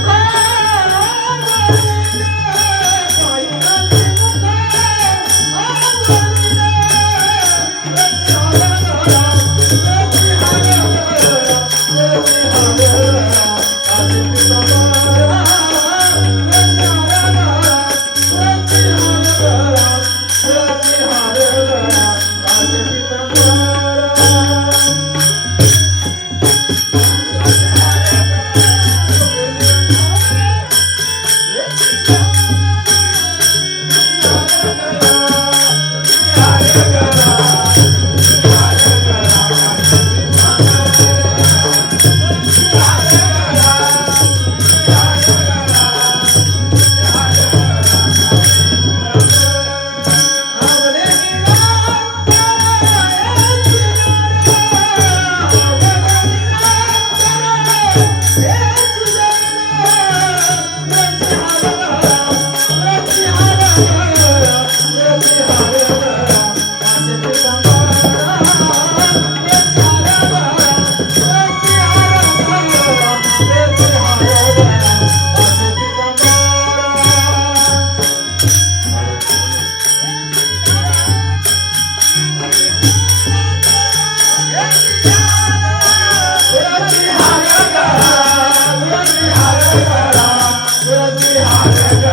Oh, Yeah.